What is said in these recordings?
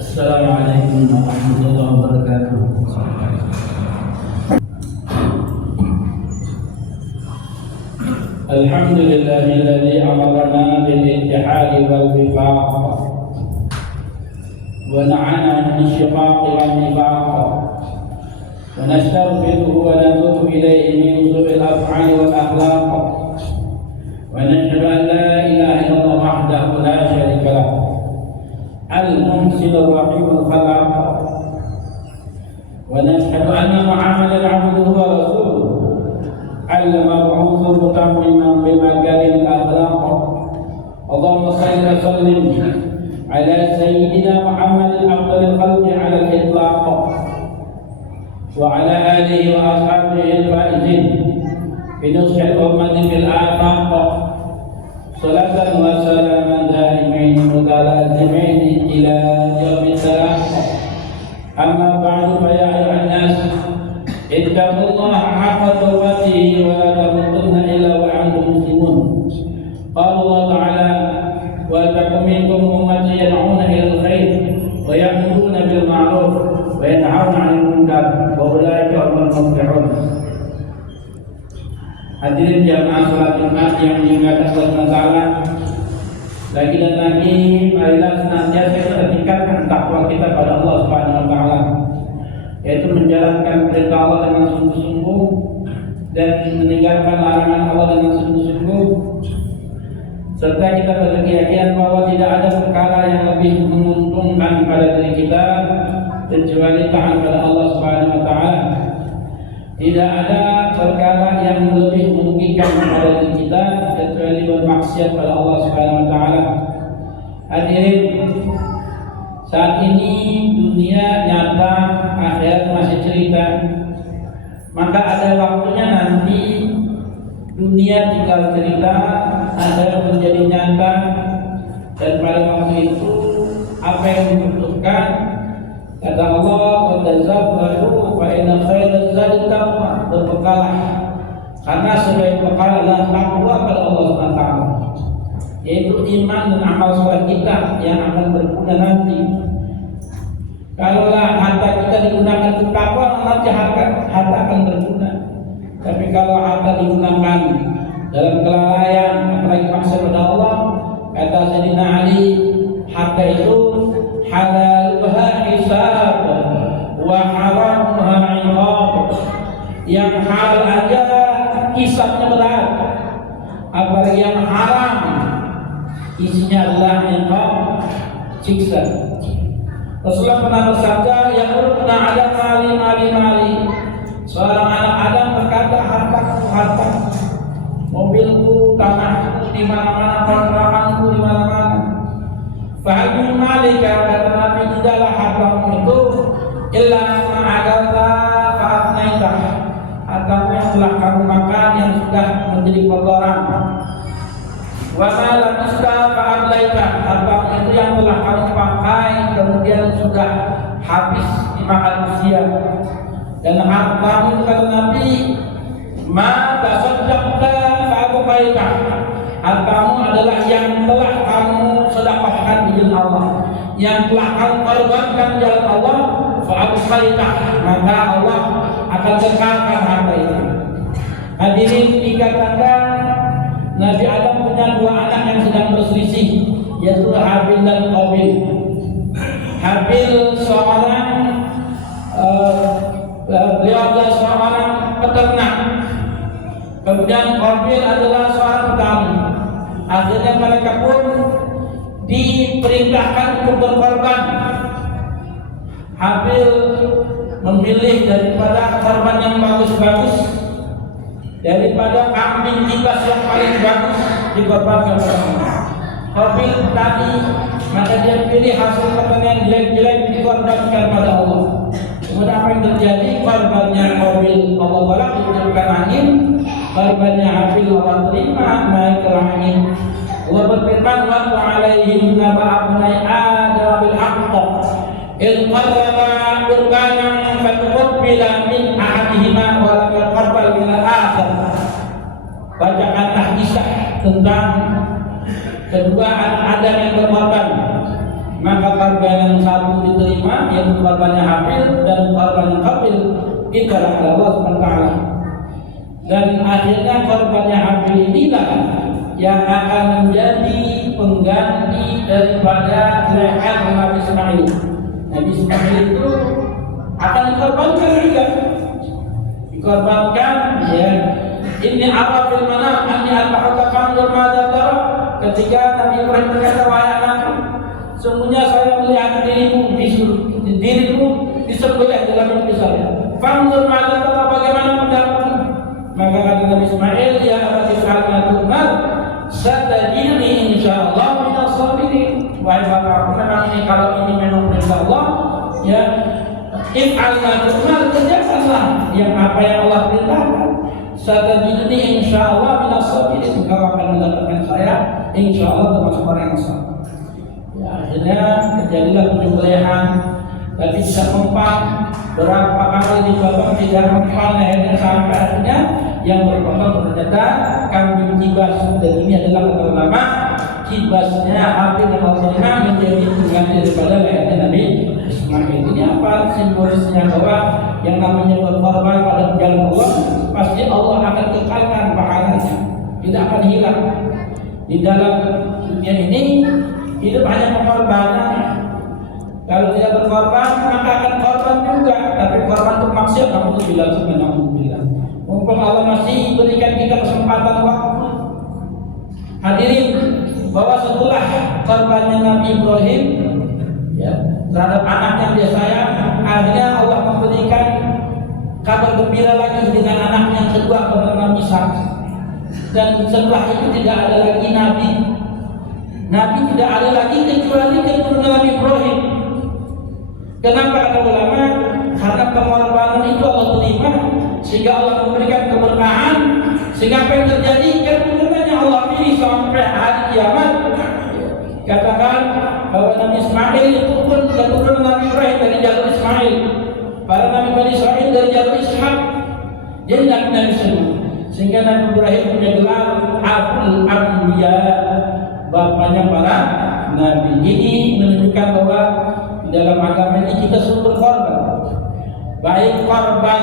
Assalamualaikum warahmatullahi wabarakatuh. Alhamdulillahilladzi amarna bil ittihadi wal wifaq wa nahana an shiqaq wal nifaq wa nastaghfiruhu wa natubu ilayhi min su'il af'ali wal akhlaq wa nashhadu an la ilaha illallah wahdahu la syarika lah المحسن الرحيم الخلاق ونشهد أن محمدا عبده ورسوله المبعوث متمما بمكارم الأخلاق اللهم صل وسلم على سيدنا محمد أفضل الخلق على الإطلاق وعلى آله وأصحابه الفائزين بنصح الأمة في الآفاق صلاة وسلاما دائمين متلازمين إلى يوم السلام. أما بعد فيا أيها الناس اتقوا الله حق تقاته ولا تموتن إلا وأنتم مسلمون. قال الله تعالى: ولتكن منكم أمة يدعون إلى الخير ويأمرون بالمعروف وينهون عن المنكر وأولئك هم المفلحون. Hadirin jamaah salat Jumat yang dimuliakan Allah Taala, lagi dan lagi marilah senantiasa kita tingkatkan takwa kita pada Allah Subhanahu Wa Taala, yaitu menjalankan perintah Allah dengan sungguh-sungguh dan meninggalkan larangan Allah dengan sungguh-sungguh, serta kita berkeyakinan bahwa tidak ada perkara yang lebih menguntungkan pada diri kita kecuali taat pada Allah Subhanahu Wa Taala. Tidak ada perkara yang lebih merugikan kepada diri kita kecuali bermaksiat pada Allah Subhanahu Wa Taala. Hadirin, saat ini dunia nyata, akhirat masih cerita. Maka ada waktunya nanti dunia tinggal cerita, akhirat menjadi nyata, dan pada waktu itu apa yang dibutuhkan, kata Allah, "Tazawwadu fa inna khairaz zadi taqwa." Berbekalah, karena sebaik bekal adalah takwa pada Allah SWT, yaitu iman dan amal soleh kita yang akan berguna nanti. Kalaulah harta kita digunakan untuk takwa, nanti harta akan berguna. Tapi kalau harta digunakan dalam kelalaian, apalagi maksiat pada Allah, kata Sayyidina Ali, harta itu halalha hisab wa haramha iqab. Yang halal aja hisabnya berat, apalagi yang haram isinya adalah iqab, siksa. Rasulullah pernah bersabda, yang pernah ada mali. Seorang anak Adam berkata, harta, mobilku, tanahku di mana-mana, kontrakanku di mana-mana. Fahal malika, kata Nabi, tidaklah hartamu itu illa ma'agalta fa'afnaitah, hartamu yang telah kamu makan yang sudah menjadi kotoran. Wa ma labista fa'ablaitah, hartamu itu yang telah kamu pakai kemudian sudah habis dimakan usia. Dan hartamu itu, kata Nabi, ma tasaddaqta fa'abukaitah, hartamu adalah yang telah kamu sedekahkan di jalan Allah, yang telah kamu korbankan di jalan Allah, fa'abqaitah, maka Allah akan kekalkan harta itu. Hadirin, dikatakan Nabi Adam punya dua anak yang sedang berselisih, yaitu Habil dan Qabil. Habil seorang beliau adalah seorang peternak, kemudian Qabil adalah seorang petani. Akhirnya mereka pun diperintahkan untuk berkorban. Habil memilih daripada korban yang bagus-bagus, daripada kambing kibas yang paling bagus dikorbankan kepada Allah. Qabil tadi, maka dia pilih hasil pertanian jelek-jelek dikorbankan pada Allah. Kemudian apa yang terjadi? Korbannya Qabil Allah tolak, ditiupkan angin. Korbannya Habil Allah terima, naik ke langit. Allah berfirman, wa alaihim naba'a bunai Adam bil haqq إذ قرب قربانا فتقبل من أحدهما ولم يتقبل من الآخر. Bacakanlah kisah tentang kedua anak Adam yang berkorban. maka korban yang satu diterima, yaitu korbannya Habil, dan korbannya Qabil itulah Allah SWT. Dan akhirnya korbannya Habil inilah yang akan menjadi pengganti daripada leher Nabi Ismail. Nabi Ismail itu akan dikorbankan juga, dikorbankan ya. Ini apa fil manam anni arba'aka fanzur madza tara. Ketika Nabi Ibrahim berkata, wahai anakku, sungguhnya saya melihat dirimu disembelih dalam mimpi saya. Fanzur madza tara, bagaimana pendapatmu? Maka kata Nabi Ismail, ya abati fa'al ma tu'mar, satajidni insyaallah minas sabirin. Wahai bapakku, memang ini kalau ini memang perintah Allah, ya if'al ma tu'mar, kerjakanlah yang apa yang Allah perintahkan. Satajidni insyaallah minas sabirin, engkau akan mendapatkan saya insyaallah termasuk orang yang sabar. Ya, akhirnya terjadilah penyembelihan, tapi tidak mempan. Berapa kali dibabak tidak mempan, akhirnya sampai akhirnya yang berkembang ternyata kambing kibas. Dan ini adalah kata ulama, kibasnya Habil dan Al-Fatihah menjadi pengganti daripada lehernya Nabi Ismail. Ini apa simbolisnya? Bahwa yang namanya berkorban pada jalan Allah, pasti Allah akan kekalkan pahalanya, tidak akan hilang. Di dalam dunia ini hidup hanya pengorbanan. Kalau tidak berkorban maka akan korban juga, tapi korban untuk maksiat alhamdulillah. Mumpung Allah masih berikan kita kesempatan waktu. Hadirin, bahwa setelah korbannya Nabi Ibrahim ya, terhadap anak yang dia sayang, akhirnya Allah memberikan kabar gembira lagi dengan anak yang kedua bernama Ishak. Dan setelah itu tidak ada lagi Nabi tidak ada lagi kecuali keturunan Nabi Ibrahim. Kenapa kata ulama? Karena pengorbanan itu Allah terima, sehingga Allah memberikan keberkahan, sehingga apa yang terjadi keturunannya Allah pilih sampai hari kiamat. Katakan bahwa Nabi Ismail itu pun keturunan Nabi Ibrahim dari jalur Ismail, para Nabi Bani Israil dari jalur Ishak, jadi Nabi semua. Sehingga Nabi Ibrahim punya gelar Abul Anbiya, bapaknya para Nabi. Ini menunjukkan bahwa dalam agama ini kita selalu berkorban, baik korban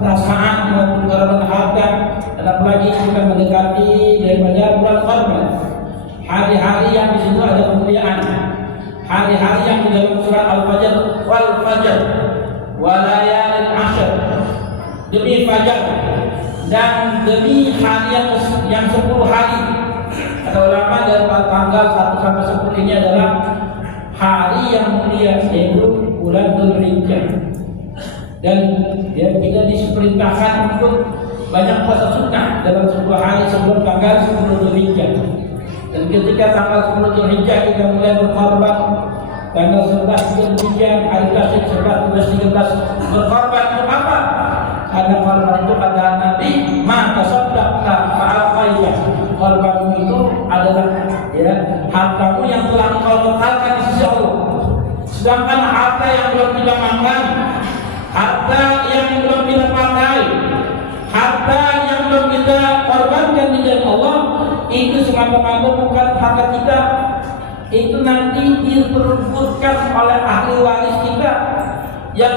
perasaan maupun korban harta. Dan apalagi kita mendekati daripada bulan korban, hari-hari yang di situ ada kemuliaan, hari-hari yang di dalam surat Al-Fajr, wal fajr walayalin ashr, demi fajar dan demi hari yang 10 hari. Kata ulama dari tanggal 1 sampai 10 ini adalah hari yang mulia, yaitu bulan Dzulhijjah. Dan ya, kita diperintahkan untuk banyak puasa sunnah dalam 10 hari sebelum tanggal 10 Dzulhijjah. Dan ketika tanggal 10 Dzulhijjah kita mulai berkorban, tanggal 11 Dzulhijjah, hari Tasyrik 11, 12, 13 berkorban. Untuk apa? Karena korban itu kata Nabi, ma tasaddaqta fa'alqaita. Korban itu adalah ya, hartamu yang telah engkau bekalkan di sisi Allah. Sedangkan harta yang belum kita makan, harta yang belum kita pakai, harta yang belum kita korbankan di jalan Allah, itu semata-mata bukan harta kita. Itu nanti diperebutkan oleh ahli waris kita, yang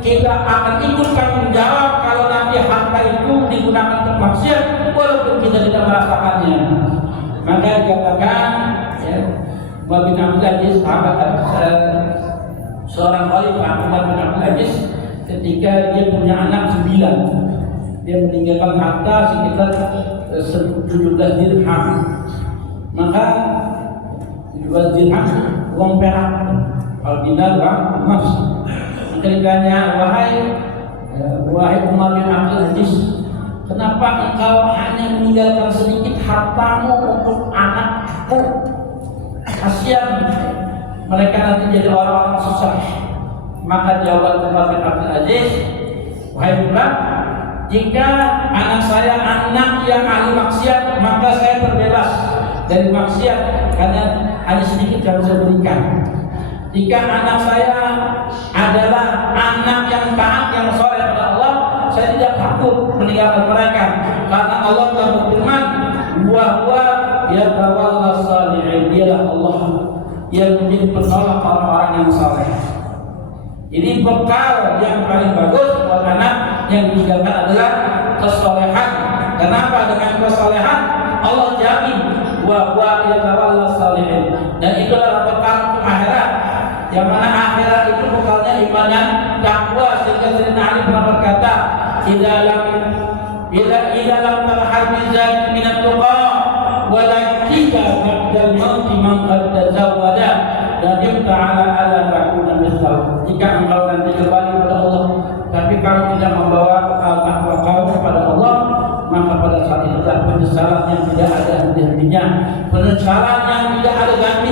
kita akan ikut tanggung jawab kalau nanti harta itu digunakan untuk maksiat walaupun kita tidak merasakannya. Maka dikatakan ya, Umar bin Abdul Aziz, seorang khalifah Umar bin Abdul Aziz, ketika dia punya anak 9, dia meninggalkan harta sekitar 17 dirham. Maka 17 dirham uang perak, kalau dinar uang emas. Maka ditanya, wahai Umar bin Abdul Aziz, kenapa engkau hanya meninggalkan sedikit hartamu untuk anakmu? Kasihan mereka nanti jadi orang-orang susah. Maka jawab Umar bin Abdul Aziz, wahai Umar, jika anak saya anak yang ahli maksiat, maka saya terbebas dari maksiat karena hanya sedikit yang saya berikan. Jika anak saya adalah anak yang taat, yang soleh pada Allah, saya tidak takut meninggalkan mereka, karena Allah telah berfirman, buah-buah ya tawalla salihin, dialah Allah yang menjadi penolak orang-orang yang saleh. Ini bekal yang paling bagus buat anak yang ditinggalkan adalah kesolehan. Kenapa? Dengan kesolehan Allah jamin wa yatawalla salihin, dan itulah bekal untuk akhirat. Yang mana akhirat itu bekalnya iman dan takwa, sehingga Sayyidina Ali pernah berkata, "Idza lam tarham bizat min at-tuqa wa lakika ba'dal mauti man qad tazawwada nadimta ala takuna misal." Jika engkau nanti kembali kepada Allah, tapi kamu tidak membawa bekal takwa kamu kepada Allah, maka pada saat itulah penyesalan yang tidak ada henti-hentinya, penyesalan yang tidak ada ganti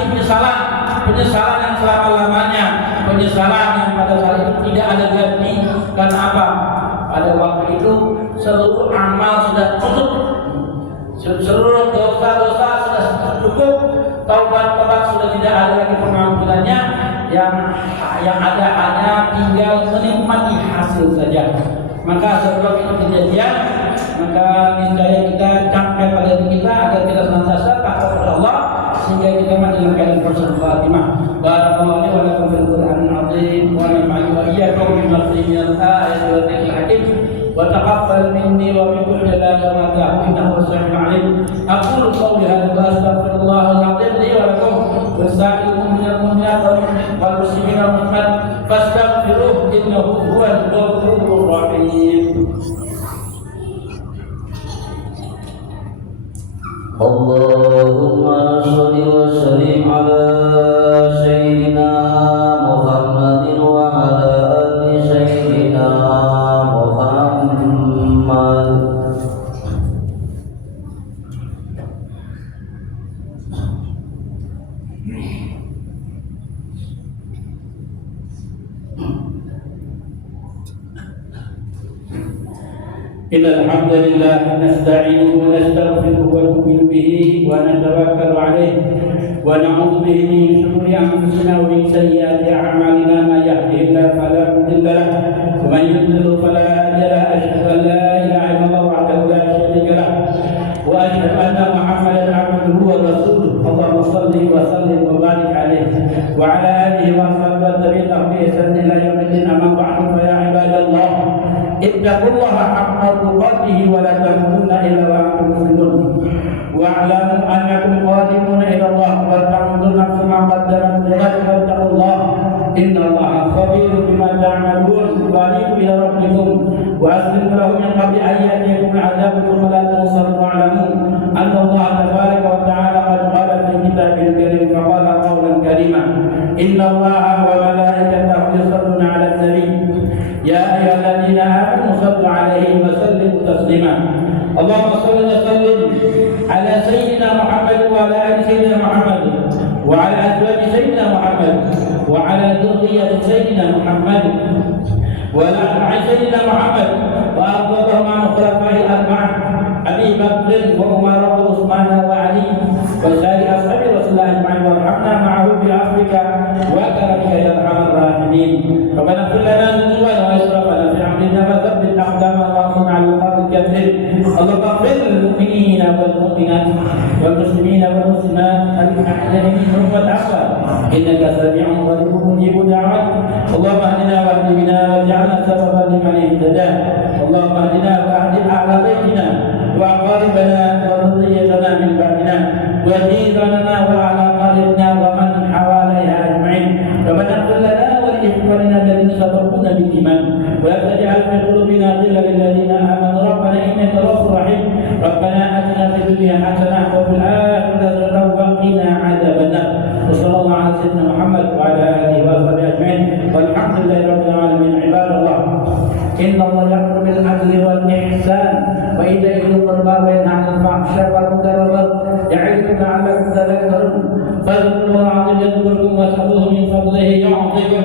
penyesalan yang selama-lamanya, penyesalan yang pada saat itu tidak ada ganti. Karena apa? Pada waktu itu seluruh amal sudah cukup, seluruh dosa-dosa sudah cukup, taubat sudah tidak ada lagi pengampulannya, yang ada hanya tinggal menikmati hasil saja. Maka sebelum itu kejadian, maka niscaya kita capai pada diri kita agar kita senantiasa takwa kepada Allah, sehingga kita mati dalam keadaan husnul khatimah. Barakallahu wa lakum fil Qur'anil azim wa nafa'ani wa iyyakum bima fihi min al-ayati wa dhikril hakim wa taqabbal minni wa minkum jalala wa ta'ala innahu sami'un 'alim. Aqulu qawli hadha wa astaghfirullahal azim li wa lakum wa sa'il mu'minina mu'minat wal muslimina wal muslimat fastaghfiruhu innahu huwal ghafurur rahim. Allahumma sholli wa sallim ala sayyidina Muhammadin wa ala ali sayyidina Muhammad. إن الحمد لله نستعينه ونستغفره ونؤمن به ونتوكل عليه ونعوذ به من شرور أنفسنا ومن سيئات أعمالنا. من يهده الله فلا مضل له ومن يضلل فلا هادي له. أشهد أن لا إله إلا الله وحده لا شريك له وأشهد أن محمدا عبده ورسوله. اللهم صل وسلم وبارك عليه وعلى آله وصحبه وتابعين بإحسان إلى يوم الدين. أما بعد فيا عباد الله ittaqullaha haqqa tuqatih wa la tamutunna illa wa antum muslimun wa'lamu annakum qadimuna ila Allah wa ta'udun nafsun ma qaddamat lighad fattaqullah innallaha khabirun bima ta'malun. Baliqu ila rabbikum wa aslimu lahu min qabli an ya'tiyakum al'adab thumma la tunsarun wa'lamu anna Allah tabaraka wa ta'ala qad qala fi kitabil karim faqala qawlan karima innallaha wa malaikatahu yusalluna 'alan nabi ya ayyuhalladzina amanu sallu 'alaihi wa sallimu taslima. Allahumma shalli wa sallim ala sayyidina Muhammad wa ala ali sayyidina Muhammad wa ala azwaji sayyidina Muhammad wa ala dhurriyyati sayyidina Muhammad wa ala ahli sayyidina Muhammad wa ardhahum an khulafa'il arba'ah Abi Bakr wa Umar wa Utsman wa Ali wa sa'ir ashabi Rasulullah ajma'in warhamna ma'ahu bi afwika wa karamika ya arhamar rahimin. Rabbana ighfir lana dhunubana wa israfana fi amrina wa thabbit aqdamana wa ansurna 'alal qawmil kafirin. Allahumma ighfir lil mu'minina wal mu'minat wal muslimina wal muslimat al-ahya'i minhum wal amwat innaka sami'un qaribun mujibud da'wat. Allahumma ihdina wahdi bina waj'alna sababan liman ihtada. Allahumma ihdina wa ahdi a'la baitina wa aqaribana wa dhurriyyatana min ba'dina wa jiranana wa ala qaribna wa man hawalaiha ajma'in. Rabbana ighfir lana wa li ikhwanina alladhina sabaquna bil iman wa la taj'al fi qulubina ghillan lil ladzina amanu rabbana innaka ghafurur rahim. Rabbana atina fid dunya hasanah wa fil akhirati hasanah wa qina adzabannar. Wa sallallahu ala sayyidina Muhammad wa ala alihi wa sahbihi ajma'in. Walhamdulillahi rabbil alamin. Ibadallah, inna Allah ya'muru bil 'adli wal ihsan wa ita'i dzil qurba wa yanha 'anil fahsya'i wal munkari wal baghi ya'idukum la'allakum tadhakkarun. Fadhkurullaha 'azim yadhkurkum was'aluhu min fadlihi yu'tikum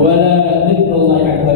wa la dhikrullahi akbar.